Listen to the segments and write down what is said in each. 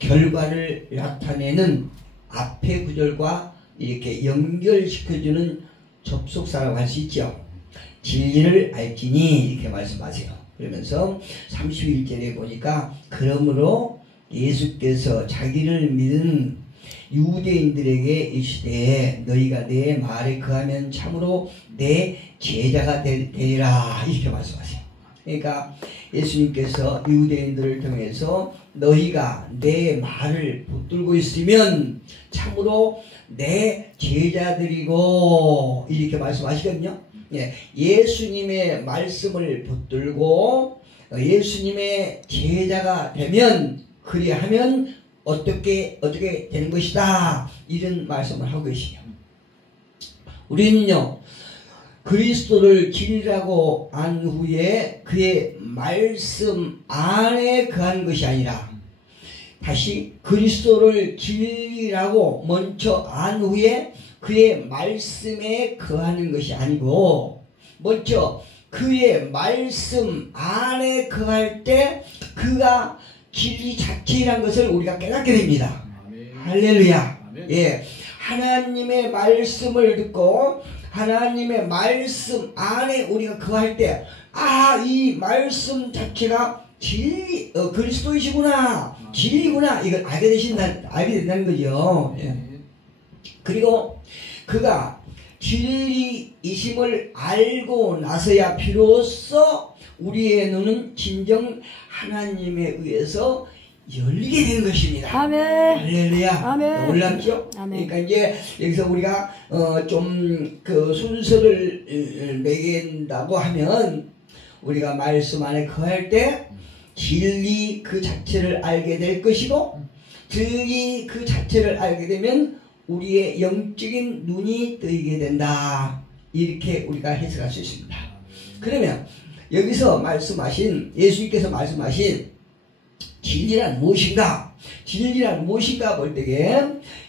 결과를 나타내는 앞의 구절과 이렇게 연결시켜주는 접속사라고 할 수 있죠. 진리를 알지니 이렇게 말씀하세요. 그러면서 31절에 보니까 그러므로 예수께서 자기를 믿은 유대인들에게 이르시되 너희가 내 말에 거하면 참으로 내 제자가 되리라 이렇게 말씀하세요. 그러니까 예수님께서 유대인들을 통해서 너희가 내 말을 붙들고 있으면 참으로 내 제자들이고 이렇게 말씀하시거든요. 예, 예수님의 말씀을 붙들고 예수님의 제자가 되면 그리하면 어떻게 되는 것이다 이런 말씀을 하고 계시죠. 우리는요 그리스도를 진리라고 안 후에 그의 말씀 안에 거한 것이 아니라 다시 그리스도를 진리라고 먼저 안 후에 그의 말씀에 거하는 것이 아니고 먼저 그의 말씀 안에 거할 때 그가 진리 자체라는 것을 우리가 깨닫게 됩니다. 아멘. 할렐루야. 아멘. 예, 하나님의 말씀을 듣고 하나님의 말씀 안에 우리가 거할 때 이 말씀 자체가 진리 그리스도이시구나 진리구나 이걸 알게 된다는 거죠. 예. 그리고 그가 진리이심을 알고 나서야 비로소 우리의 눈은 진정 하나님에 의해서 열리게 되는 것입니다. 아멘. 할렐루야. 아멘. 놀랍죠? 아멘. 그러니까 이제 여기서 우리가 좀 그 순서를 매긴다고 하면 우리가 말씀 안에 거할 때 진리 그 자체를 알게 될 것이고 진리 그 자체를 알게 되면 우리의 영적인 눈이 뜨이게 된다. 이렇게 우리가 해석할 수 있습니다. 그러면 여기서 말씀하신 예수님께서 말씀하신 진리란 무엇인가? 진리란 무엇인가 볼 때에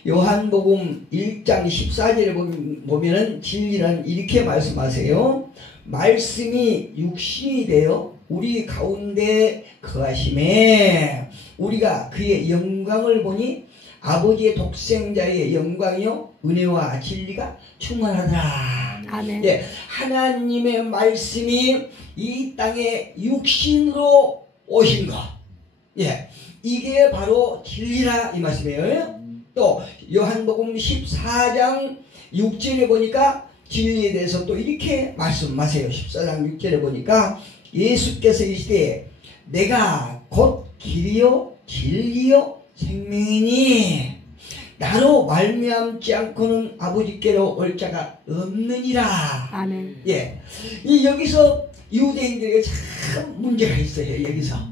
요한복음 1장 14절에 보면은 진리란 이렇게 말씀하세요. 말씀이 육신이 되어 우리 가운데 거하심에 우리가 그의 영광을 보니 아버지의 독생자의 영광이요 은혜와 진리가 충만하더라. 아멘. 예, 하나님의 말씀이 이 땅에 육신으로 오신 것. 예, 이게 바로 진리라 이 말씀이에요. 또 요한복음 14장 6절에 보니까 진리에 대해서 또 이렇게 말씀하세요. 14장 6절에 보니까 예수께서 이르시되 내가 곧 길이요 진리요 생명이니 나로 말미암지 않고는 아버지께로 올 자가 없느니라. 아멘. 예, 여기서 유대인들에게 참 문제가 있어요.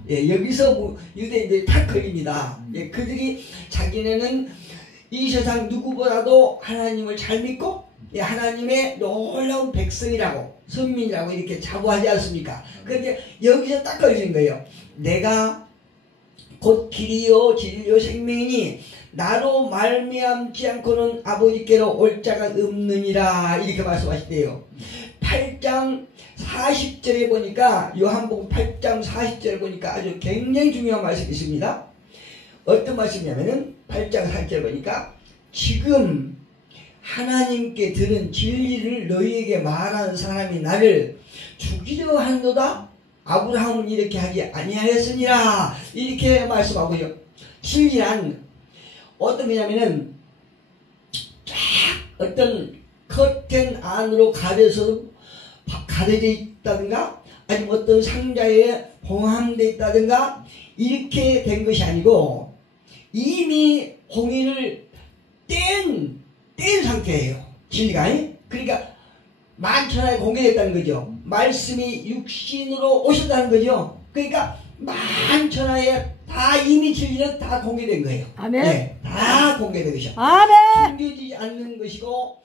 여기서 유대인들이 다 걸립니다. 예, 그들이 자기네는 이 세상 누구보다도 하나님을 잘 믿고 하나님의 놀라운 백성이라고 선민이라고 이렇게 자부하지 않습니까? 그런데 여기서 딱 걸리는 거예요. 내가 곧 길이요 진리요 생명이니 나로 말미암지 않고는 아버지께로 올 자가 없느니라 이렇게 말씀하시대요. 8장 40절에 보니까 요한복음 8장 40절에 보니까 아주 굉장히 중요한 말씀이 있습니다. 어떤 말씀이냐면은 8장 40절에 보니까 지금 하나님께 들은 진리를 너희에게 말하는 사람이 나를 죽이려 하는도다. 아브라함은 이렇게 하지 아니하였으니라 이렇게 말씀하고요. 진리란 어떤 거냐면은 쫙 어떤 커튼 안으로 가려져 있다든가 아니면 어떤 상자에 봉함되어 있다든가 이렇게 된 것이 아니고 이미 공의를 뗀 상태예요. 진리가. 그러니까 만천하에 공개됐다는 거죠. 말씀이 육신으로 오셨다는 거죠. 그러니까 만천하에 다 이미 진리는 다 공개된 거예요. 아멘. 네, 다 공개된 것이죠. 아멘. 숨겨지지 않는 것이고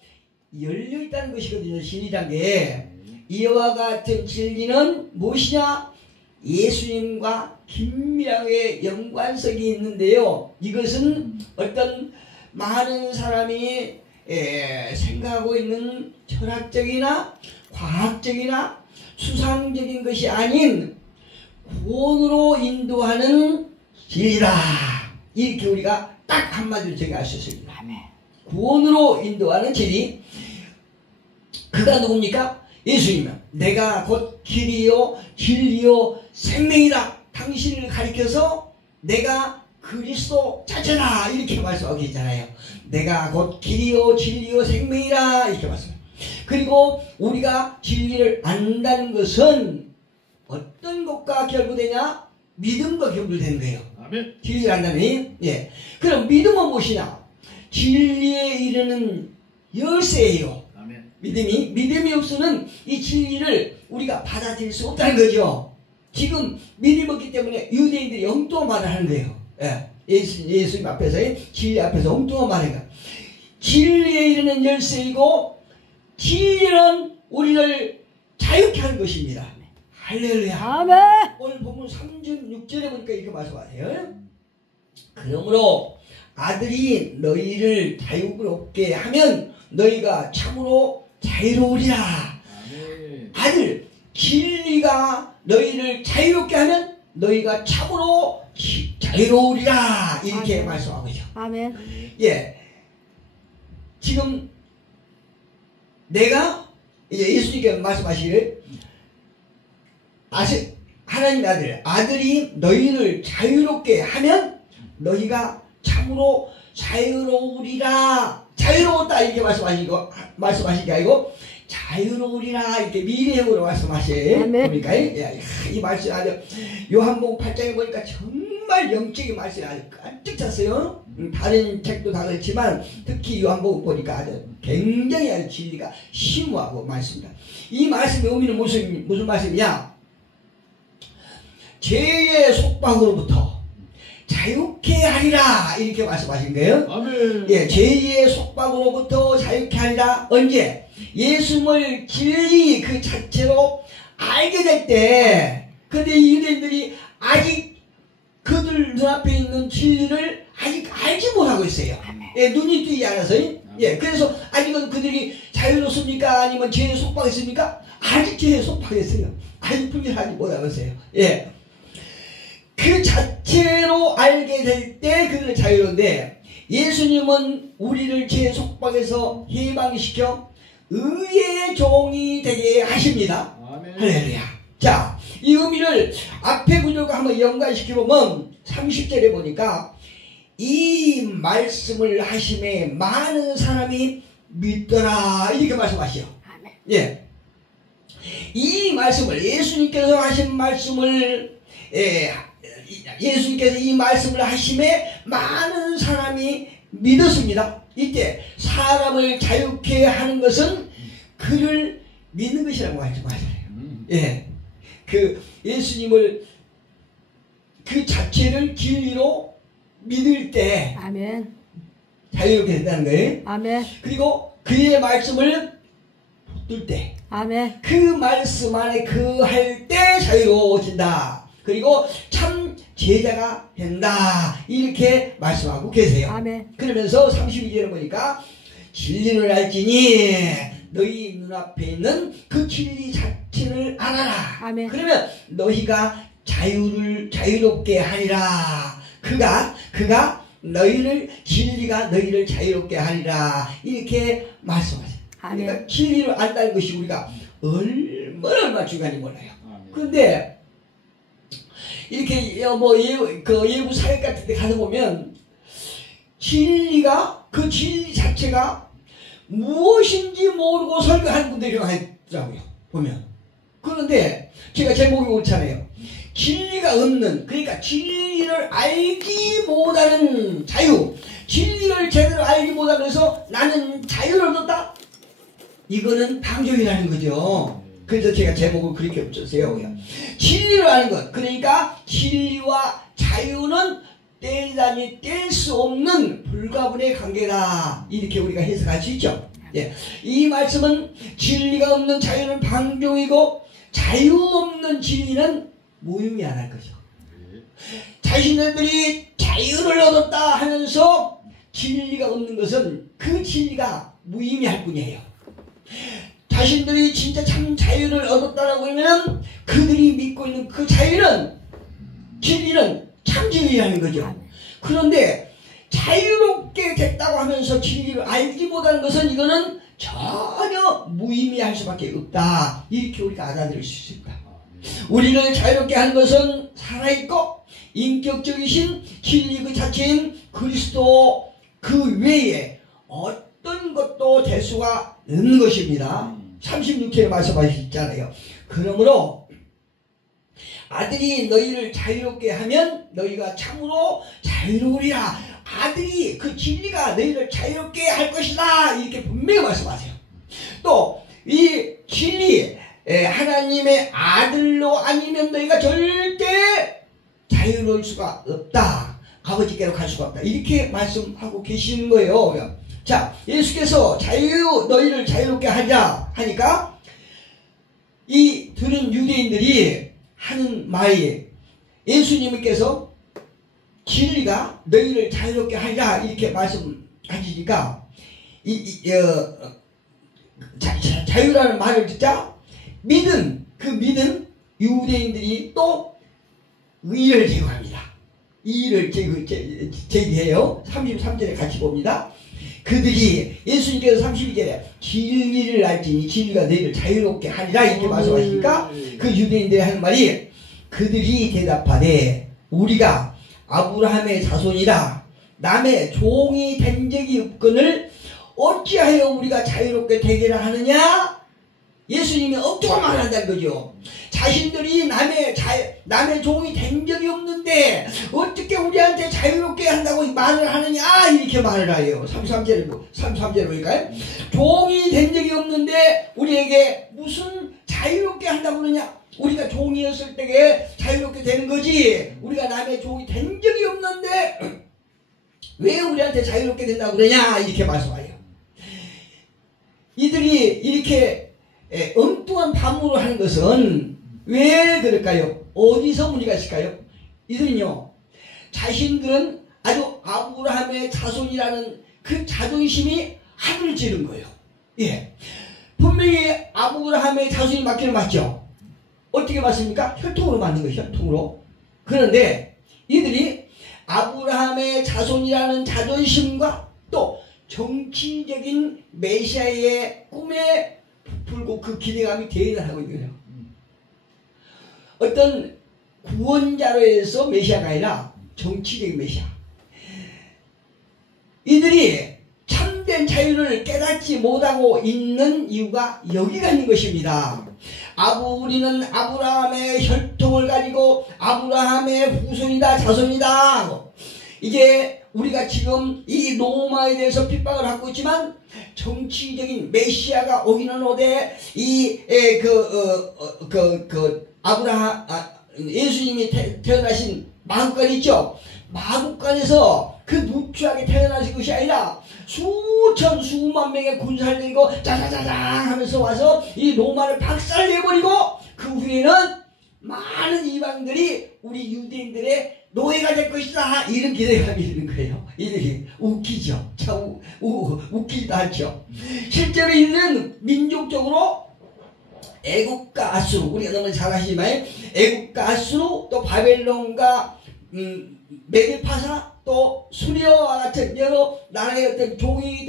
열려있다는 것이거든요. 진리란 게. 이와 같은 진리는 무엇이냐? 예수님과 긴밀하게 연관성이 있는데요. 이것은 어떤 많은 사람이 생각하고 있는 철학적이나 과학적이나 수상적인 것이 아닌 구원으로 인도하는 진리다. 이렇게 우리가 딱 한마디로 정의할 수 있습니다. 아멘. 구원으로 인도하는 진리. 그가 누굽니까? 예수님은 내가 곧 길이요 진리요 생명이다. 당신을 가리켜서 내가 그리스도 자체다 이렇게 말씀하고 있잖아요. 내가 곧 길이요 진리요 생명이라 이렇게 말씀해요. 그리고 우리가 진리를 안다는 것은 어떤 것과 결부되냐? 믿음과 결부되는 거예요. 아멘. 진리를 안다니. 예. 그럼 믿음은 무엇이냐? 진리에 이르는 열쇠예요. 아멘. 믿음이 없으면 이 진리를 우리가 받아들일 수 없다는 거죠. 지금 믿음이 없기 때문에 유대인들이 엉뚱한 말을 하는 거예요. 예. 예수님 앞에서, 진리 앞에서 엉뚱한 말을 해요. 진리에 이르는 열쇠이고 진리는 우리를 자유케 하는 것입니다. 할렐루야. 아멘. 오늘 본문 3절 6절에 보니까 이렇게 말씀하세요. 그러므로 아들이 너희를 자유롭게 하면 너희가 참으로 자유로우리라. 아멘. 아들, 진리가 너희를 자유롭게 하면 너희가 참으로 자유로우리라. 이렇게 아멘. 말씀하고 있죠. 아멘. 예. 지금 내가 이제 예수님께 말씀하시길 하나님 아들이 너희를 자유롭게 하면 너희가 참으로 자유로우리라. 자유로웠다 이렇게 말씀하신 게 아니고 자유로우리라 이렇게 미래형으로 말씀하신 겁니까? 이 말씀 아주 요한복음 8장에 보니까 정말 영적인 말씀이 아주 깜짝 찼어요. 다른 책도 다 그렇지만 특히 요한복음 보니까 아주 굉장히 아주 진리가 심오하고 많습니다. 이 말씀의 의미는 무슨 말씀이냐? 죄의 속박으로부터 자유케 하리라 이렇게 말씀하신 거예요. 아멘. 예, 죄의 속박으로부터 자유케 하리라. 언제? 예수님을 진리 그 자체로 알게 될 때. 근데 이 유대인들이 아직 그들 눈앞에 있는 진리를 아직 알지 못하고 있어요. 예, 눈이 뜨지 않아서. 예, 그래서 아직은 그들이 자유롭습니까? 아니면 죄의 속박했습니까? 아직 죄의 속박했어요. 아직 분별하지 못하고 있어요. 예. 그 자체로 알게 될 때 그들은 자유로운데 예수님은 우리를 죄 속박에서 해방시켜 의의 종이 되게 하십니다. 아멘. 할렐루야. 자, 이 의미를 앞에 구절과 한번 연관시켜보면 30절에 보니까 이 말씀을 하심에 많은 사람이 믿더라 이렇게 말씀하시죠. 예. 이 말씀을 예수님께서 하신 말씀을 예수님께서 이 말씀을 하심에 많은 사람이 믿었습니다. 이때 사람을 자유케 하는 것은 그를 믿는 것이라고 말씀하잖아요. 예, 그 예수님을 그 자체를 진리로 믿을 때 아멘. 자유롭게 된다는 거예요. 아멘. 그리고 그의 말씀을 붙들 때, 아멘. 그 말씀 안에 그할 때 자유로워진다. 그리고 참 제자가 된다. 이렇게 말씀하고 계세요. 아멘. 그러면서 32절에 보니까 진리를 알지니 너희 눈앞에 있는 그 진리 자체를 알아라. 아멘. 그러면 너희가 자유롭게 하리라. 그가 너희를 진리가 너희를 자유롭게 하리라. 이렇게 말씀하세요. 아멘. 그러니까 진리를 안다는 것이 우리가 얼마나 중요한지 몰라요. 그런데 이렇게 예부 사역 같은 데 가서 보면 진리가 그 진리 자체가 무엇인지 모르고 설교하는 분들이 많더라고요. 보면. 그런데 제가 제목이 옳잖아요. 진리가 없는, 그러니까 진리를 알지 못하는 자유, 진리를 제대로 알지 못하면서 나는 자유를 얻었다? 이거는 방종이라는 거죠. 그래서 제가 제목을 그렇게 붙였어요. 진리를 아는 것, 그러니까 진리와 자유는 떼다니 뗄 수 없는 불가분의 관계다. 이렇게 우리가 해석할 수 있죠. 예. 이 말씀은 진리가 없는 자유는 방종이고 자유 없는 진리는 무의미한 거죠. 자신들이 자유를 얻었다 하면서 진리가 없는 것은 그 진리가 무의미할 뿐이에요. 자신들이 진짜 참 자유를 얻었다라고 하면 그들이 믿고 있는 그 자유는 진리는 참 진리라는 거죠. 그런데 자유롭게 됐다고 하면서 진리를 알지 못하는 것은 이거는 전혀 무의미할 수밖에 없다. 이렇게 우리가 알아들을 수 있습니다. 우리를 자유롭게 하는 것은 살아있고 인격적이신 진리 그 자체인 그리스도 그 외에 어떤 것도 될 수가 없는 것입니다. 36절에 말씀하셨잖아요. 그러므로 아들이 너희를 자유롭게 하면 너희가 참으로 자유로우리라. 아들이 그 진리가 너희를 자유롭게 할 것이다. 이렇게 분명히 말씀하세요. 또 이 진리 하나님의 아들로 아니면 너희가 절대 자유로울 수가 없다. 아버지께로 갈 수가 없다. 이렇게 말씀하고 계시는 거예요. 자, 예수께서 너희를 자유롭게 하자 하니까 이 들은 유대인들이 하는 말이 예수님께서 진리가 너희를 자유롭게 하자 이렇게 말씀하시니까 자유라는 말을 듣자 그 믿은 유대인들이 또 의를 제거합니다. 의를 제기해요. 33절에 같이 봅니다. 그들이 예수님께서 32절에 진리를 알지니 진리가 너희를 자유롭게 하리라 이렇게 말씀하시니까 그 유대인들이 하는 말이 그들이 대답하되 우리가 아브라함의 자손이라 남의 종이 된 적이 없거늘 어찌하여 우리가 자유롭게 되기라 하느냐. 예수님이 엉뚱한 말을 한다는 거죠. 자신들이 남의 종이 된 적이 없는데 어떻게 우리한테 자유롭게 한다고 말을 하느냐 이렇게 말을 해요. 33절에 보니까요. 종이 된 적이 없는데 우리에게 무슨 자유롭게 한다고 그러냐. 우리가 종이었을 때에 자유롭게 되는 거지 우리가 남의 종이 된 적이 없는데 왜 우리한테 자유롭게 된다고 그러냐 이렇게 말씀해요. 이들이 이렇게 엉뚱한 반문을 하는 것은 왜 그럴까요? 어디서 문제가 있을까요? 이들은요 자신들은 아주 아브라함의 자손이라는 그 자존심이 하늘을 찌른 거예요. 예, 분명히 아브라함의 자손이 맞기는 맞죠. 어떻게 맞습니까? 혈통으로 맞는 거예요. 혈통으로. 그런데 이들이 아브라함의 자손이라는 자존심과 또 정치적인 메시아의 꿈에 부풀고 그 기대감이 대단하고 있는 거예요. 어떤 구원자로 해서 메시아가 아니라 정치적인 메시아. 이들이 참된 자유를 깨닫지 못하고 있는 이유가 여기가 있는 것입니다. 우리는 아브라함의 혈통을 가지고 아브라함의 후손이다 자손이다. 이게 우리가 지금 이 로마에 대해서 핍박을 받고 있지만 정치적인 메시아가 오기는 오되 예수님이 태어나신 마국간 있죠. 마국간에서 그 누추하게 태어나신 것이 아니라 수만 명의 군사를 들고 짜자자장 하면서 와서 이 로마를 박살내버리고 그 후에는 많은 이방들이 우리 유대인들의 노예가 될 것이다 이런 기대감이 있는 거예요. 이들이 웃기죠. 참 웃기지도 않죠. 실제로 이들은 민족적으로 애국과 아수르 우리가 너무 잘 아시지만 애국과 아수르 또 바벨론과 메디파사 또 수리아와 같은 여러 나라의 어떤 종이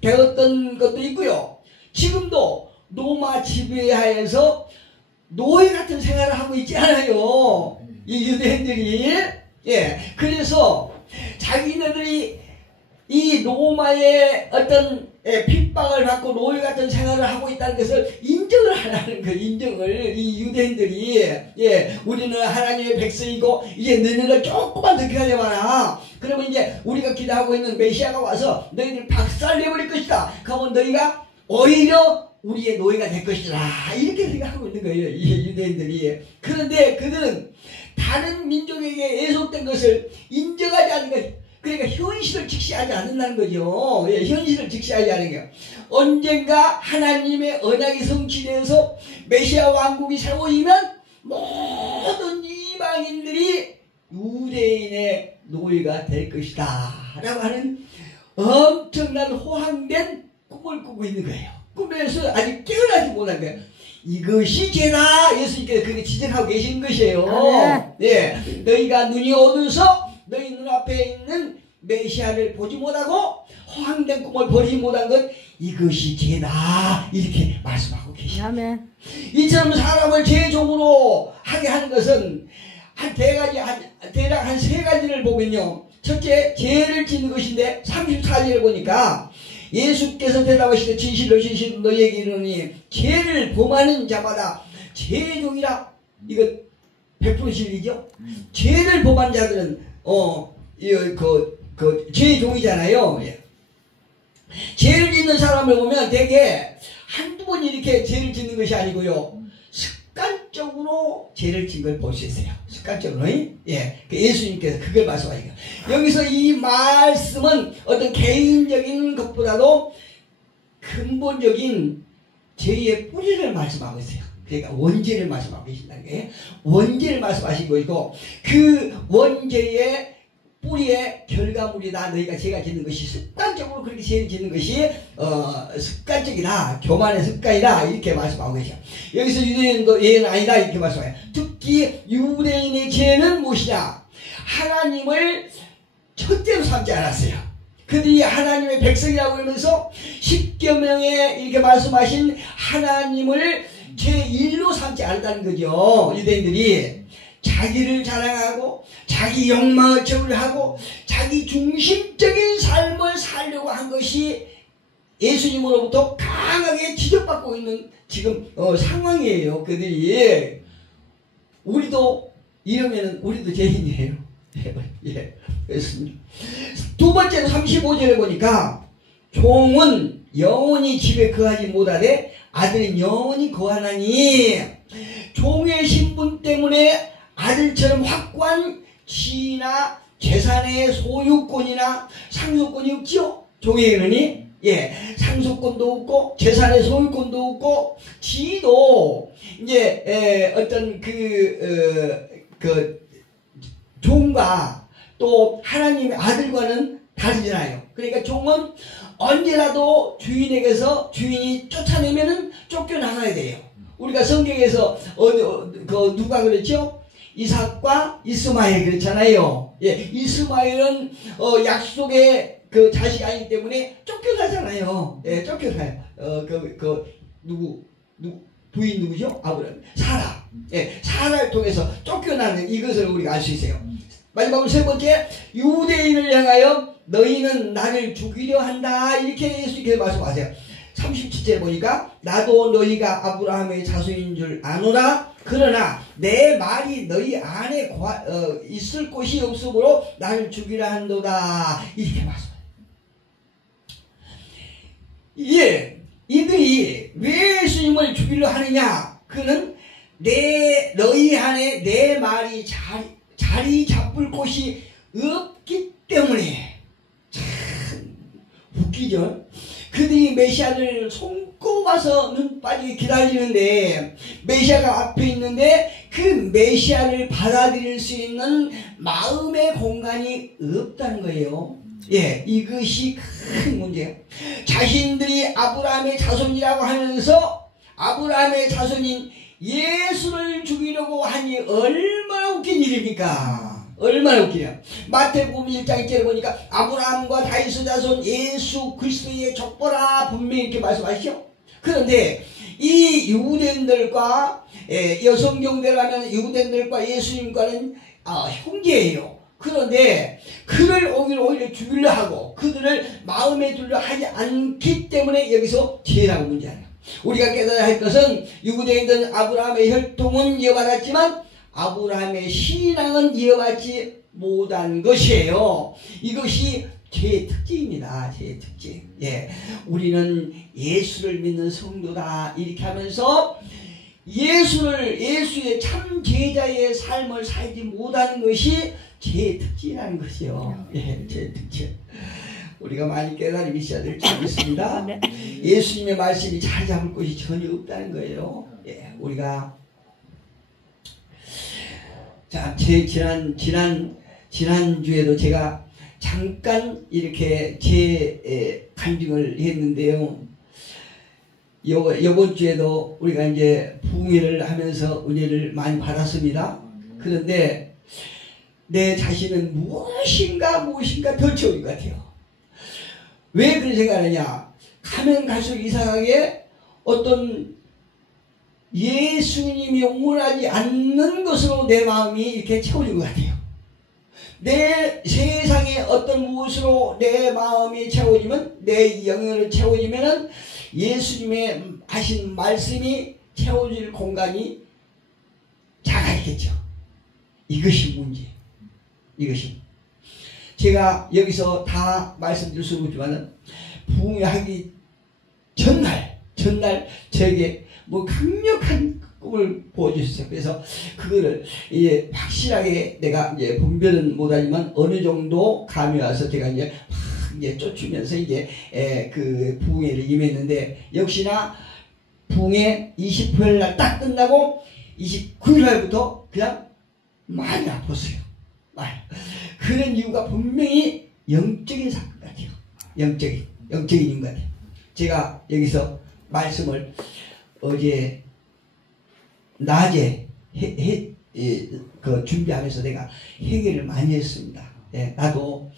되었던 것도 있고요. 지금도 로마 지배하에서 노예 같은 생활을 하고 있지 않아요. 이 유대인들이. 예. 그래서 자기네들이 이 로마의 어떤 핍박을 받고 노예 같은 생활을 하고 있다는 것을 인정을 하라는 거예요. 인정을. 이 유대인들이. 예. 우리는 하나님의 백성이고 이제 너희를 조금만 더 기다려봐라. 그러면 이제 우리가 기도하고 있는 메시아가 와서 너희들 박살내버릴 것이다. 그러면 너희가 오히려 우리의 노예가 될 것이다. 이렇게 생각하고 있는 거예요. 이 유대인들이. 그런데 그들은 다른 민족에게 애속된 것을 인정하지 않는 거예요. 그러니까 현실을 직시하지 않는다는 거죠. 예, 현실을 직시하지 않는 거예요. 언젠가 하나님의 언약이 성취되어서 메시아 왕국이 세워지면 모든 이방인들이 유대인의 노예가 될 것이다 라고 하는 엄청난 호황된 꿈을 꾸고 있는 거예요. 꿈에서 아직 깨어나지 못한 거예요. 이것이 죄다. 예수님께서 그렇게 지적하고 계신 것이에요. 예, 너희가 눈이 어두워서 너희 눈앞에 있는 메시아를 보지 못하고 허황된 꿈을 버리지 못한 것 이것이 죄다 이렇게 말씀하고 계십니다. 아멘. 이처럼 사람을 죄종으로 하게 하는 것은 대략 한 세 가지를 보면요. 첫째, 죄를 짓는 것인데 34절에 보니까 예수께서 대답하시되 진실로 진실로 너희에게 이르노니 죄를 범하는 자마다 죄종이라. 이거 100% 진리죠. 죄를 범한 자들은 죄종이잖아요. 예. 죄를 짓는 사람을 보면 대개 한두 번 이렇게 죄를 짓는 것이 아니고요. 습관적으로 죄를 짓는 걸 볼 수 있어요. 습관적으로. 예. 예수님께서 그걸 말씀하시니까. 여기서 이 말씀은 어떤 개인적인 것보다도 근본적인 죄의 뿌리를 말씀하고 있어요. 그러니까 원죄를 말씀하고 계신다는 거예요. 원죄를 말씀하신 것이고 그 원죄의 뿌리의 결과물이다. 너희가 죄가 짓는 것이 습관적으로 그렇게 죄를 짓는 것이 습관적이다. 교만의 습관이다. 이렇게 말씀하고 계셔. 여기서 유대인도 예는 아니다. 이렇게 말씀해요. 특히 유대인의 죄는 무엇이냐? 하나님을 첫째로 삼지 않았어요. 그들이 하나님의 백성이라고 하면서 십계명에 이렇게 말씀하신 하나님을 제1로 삼지 않았다는 거죠. 유대인들이 자기를 자랑하고 자기 욕망을 채우려고 자기 중심적인 삶을 살려고 한 것이 예수님으로부터 강하게 지적받고 있는 지금 상황이에요. 그들이. 우리도 이러면 우리도 죄인이에요. 예, 그렇습니다. 두 번째로 35절에 보니까 종은 영원히 집에 거하지 못하되 아들은 영원히 거하나니. 종의 신분 때문에 아들처럼 확고한 지위나 재산의 소유권이나 상속권이 없지요. 종에게는 예, 상속권도 없고 재산의 소유권도 없고 지위도 이제 어떤 그 종과 또 하나님의 아들과는 다르잖아요. 그러니까 종은 언제라도 주인에게서 주인이 쫓아내면은 쫓겨나가야 돼요. 우리가 성경에서 누가 그랬죠? 이삭과 이스마엘 그렇잖아요. 예, 이스마엘은 약속의 그 자식 아니기 때문에 쫓겨나잖아요. 예, 쫓겨나요. 누구 부인 누구죠? 아브라함. 사라. 예, 사라를 통해서 쫓겨나는 이것을 우리가 알 수 있어요. 마지막으로 세 번째, 유대인을 향하여 너희는 나를 죽이려 한다. 이렇게 예수님께서 말씀하세요. 37절에 보니까 나도 너희가 아브라함의 자손인 줄 아노라. 그러나 내 말이 너희 안에 있을 곳이 없으므로 나를 죽이라 한도다. 이렇게 말씀해요. 예, 이들이 왜 예수님을 죽이려 하느냐? 그는 너희 안에 내 말이 자리 잡을 곳이 없기 때문에. 참 웃기죠? 그들이 메시아를 손꼽아서 눈 빠지게 기다리는데 메시아가 앞에 있는데 그 메시아를 받아들일 수 있는 마음의 공간이 없다는 거예요. 예, 이것이 큰 문제예요. 자신들이 아브라함의 자손이라고 하면서 아브라함의 자손인 예수를 죽이려고 하니 얼마나 웃긴 일입니까? 얼마나 웃기냐. 마태복음 1장 1절에 보니까 아브라함과 다윗의 자손 예수 그리스도의 족보라 분명히 이렇게 말씀하시죠. 그런데 이 유대인들과 여성경대로 하면 유대인들과 예수님과는 형제예요. 그런데 그를 오히려 죽이려 하고 그들을 마음에 두려 하지 않기 때문에 여기서 죄라고 문제하네요. 우리가 깨달아야 할 것은 유대인들은 아브라함의 혈통은 이어받았지만 아브라함의 신앙은 이어받지 못한 것이에요. 이것이 죄의 특징입니다. 죄의 특징. 예, 우리는 예수를 믿는 성도다 이렇게 하면서 예수의 참 제자의 삶을 살지 못하는 것이 죄의 특징이라는 것이요. 예, 죄의 특징. 우리가 많이 깨달음이 있어야 될 점이 있습니다. 예수님의 말씀이 자리 잡을 곳이 전혀 없다는 거예요. 예, 우리가 자, 지난주에도 제가 잠깐 이렇게 간증을 했는데요. 요번 주에도 우리가 이제 부흥회를 하면서 은혜를 많이 받았습니다. 그런데 내 자신은 무엇인가 덜 채워진 것 같아요. 왜 그런 생각을 하냐? 가면 갈수록 이상하게 어떤 예수님이 원하지 않는 것으로 내 마음이 이렇게 채워진 것 같아요. 내 세상에 어떤 무엇으로 내 마음이 채워지면, 내 영역을 채워지면은 예수님의 하신 말씀이 채워질 공간이 작아지겠죠. 이것이 문제. 이것이. 제가 여기서 다 말씀드릴 수 없지만은, 부흥하기 전날 저에게 뭐 강력한 꿈을 보여주셨어요. 그래서 그거를 이제 확실하게 내가 이제 분별은 못하지만 어느 정도 감이 와서 제가 이제 막 이제 쫓으면서 이제 그 부흥회를 임했는데, 역시나 부흥회 20토요일 날 딱 끝나고 29일 날부터 그냥 많이 아팠어요. 그런 이유가 분명히 영적인 사건 같아요. 영적인 이유 같아요. 제가 여기서 말씀을 어제 낮에 그 준비하면서 내가 회개를 많이 했습니다. 예, 나도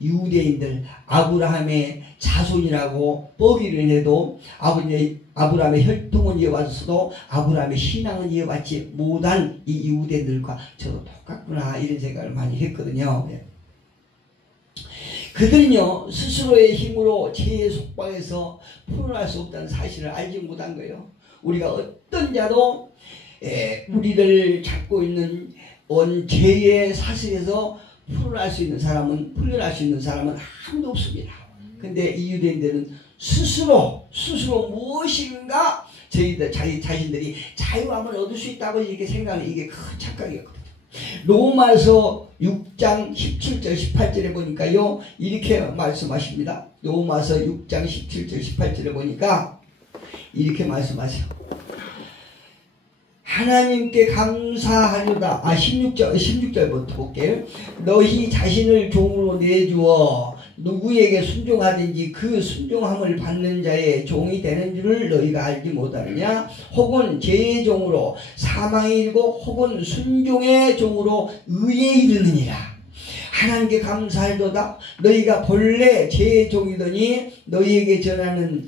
유대인들 아브라함의 자손이라고 뻐기를 해도 아브라함의 혈통은 이어받았어도 아브라함의 신앙은 이어받지 못한 이 유대인들과 저도 똑같구나, 이런 생각을 많이 했거든요. 예. 그들은요, 스스로의 힘으로 죄의 속박에서 풀어날 수 없다는 사실을 알지 못한 거예요. 우리가 어떤 자도 우리를 잡고 있는 죄의 사슬에서 풀어날 수 있는 사람은 아무도 없습니다. 근데 이 유대인들은 스스로 무엇인가 자기 자신들이 자유함을 얻을 수 있다고 이렇게 생각하는, 이게 큰 착각이었거든요. 로마서 6장 17절 18절에 보니까요, 이렇게 말씀하십니다. 로마서 6장 17절 18절에 보니까 이렇게 말씀하세요. 하나님께 감사하려다. 16절부터 볼게요. 너희 자신을 종으로 내주어 누구에게 순종하든지 그 순종함을 받는 자의 종이 되는 줄을 너희가 알지 못하느냐? 혹은 죄의 종으로 사망에 이르고 혹은 순종의 종으로 의에 이르느니라. 하나님께 감사하려다. 너희가 본래 죄의 종이더니 너희에게 전하여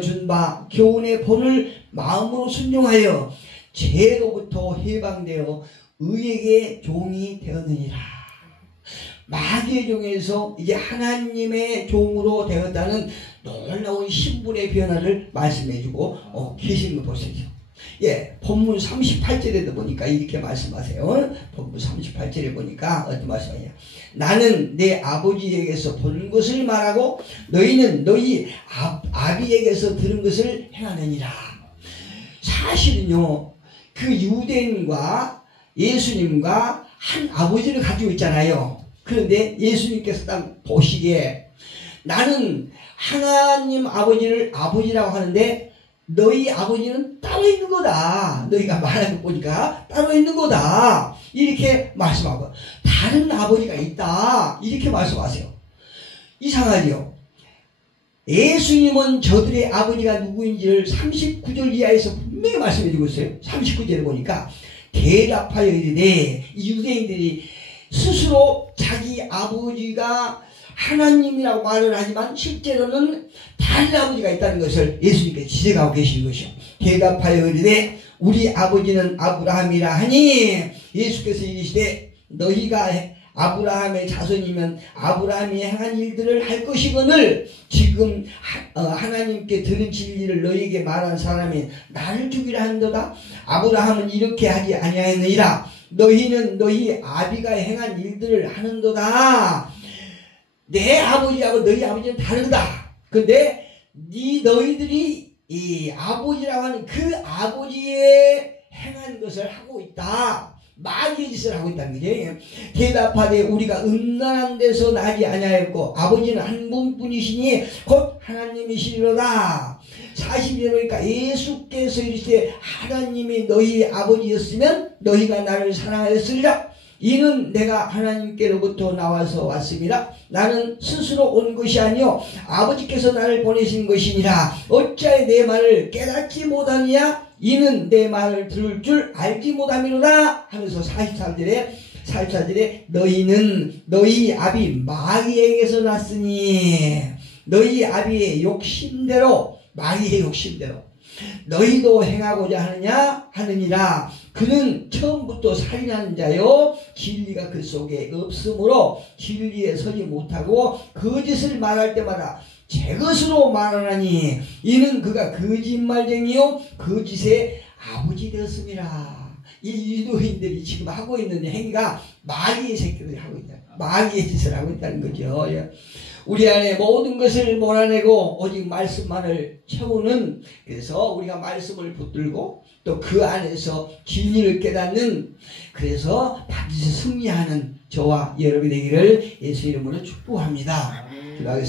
준 바 교훈의 본을 마음으로 순종하여 죄로부터 해방되어 의에게 종이 되었느니라. 마귀의 종에서 이제 하나님의 종으로 되었다는 놀라운 신분의 변화를 말씀해주고 계시는 거 보시죠. 예, 본문 38절에도 보니까 이렇게 말씀하세요. 본문 38절에 보니까 어떤 말씀이냐? 나는 내 아버지에게서 본 것을 말하고 너희는 너희 아비에게서 들은 것을 행하느니라. 사실은요, 그 유대인과 예수님과 한 아버지를 가지고 있잖아요. 그런데 예수님께서 딱 보시기에 나는 하나님 아버지를 아버지라고 하는데 너희 아버지는 따로 있는 거다. 너희가 말하는 거 보니까 따로 있는 거다. 이렇게 말씀하고, 다른 아버지가 있다. 이렇게 말씀하세요. 이상하죠? 예수님은 저들의 아버지가 누구인지를 39절 이하에서 분명히 말씀해 주고 있어요. 39절에 보니까 대답하여 이르되, 이 유대인들이 스스로 자기 아버지가 하나님이라고 말을 하지만 실제로는 다른 아버지가 있다는 것을 예수님께서 지적하고 계시는 것이요. 대답하여 이르되 우리 아버지는 아브라함이라 하니, 예수께서 이르시되 너희가 아브라함의 자손이면 아브라함이 행한 일들을 할 것이거늘 지금 하나님께 들은 진리를 너희에게 말한 사람이 나를 죽이라 한도다. 아브라함은 이렇게 하지 아니하였느니라. 너희는 너희 아비가 행한 일들을 하는도다. 내 아버지하고 너희 아버지는 다르다. 근데 너희들이 이 아버지라고 하는 그 아버지의 행한 것을 하고 있다. 마귀의 짓을 하고 있다는 거죠. 대답하되 우리가 음란한 데서 나지 아니하였고 아버지는 한 분뿐이시니 곧 하나님이시리로다. 40절에 보니까 예수께서 이르시되 하나님이 너희 아버지였으면 너희가 나를 사랑하였으리라. 이는 내가 하나님께로부터 나와서 왔습니다. 나는 스스로 온 것이 아니요 아버지께서 나를 보내신 것이니라. 어찌하여 내 말을 깨닫지 못하느냐? 이는 내 말을 들을 줄 알지 못함이로다 하면서 44절에 너희는 너희 아비 마귀에게서 났으니 너희 아비의 욕심대로 마귀의 욕심대로 너희도 행하고자 하느니라. 그는 처음부터 살인하는 자요 진리가 그 속에 없으므로 진리에 서지 못하고 거짓을 말할 때마다 제 것으로 말하나니 이는 그가 거짓말쟁이요 거짓의 아버지 되었습니다. 이 유도인들이 지금 하고 있는 행위가 마귀의 새끼들이 하고 있다. 마귀의 짓을 하고 있다는 거죠. 우리 안에 모든 것을 몰아내고 오직 말씀만을 채우는, 그래서 우리가 말씀을 붙들고 또 그 안에서 진리를 깨닫는, 그래서 반드시 승리하는 저와 여러분이 되기를 예수 이름으로 축복합니다. 기도하겠습니다.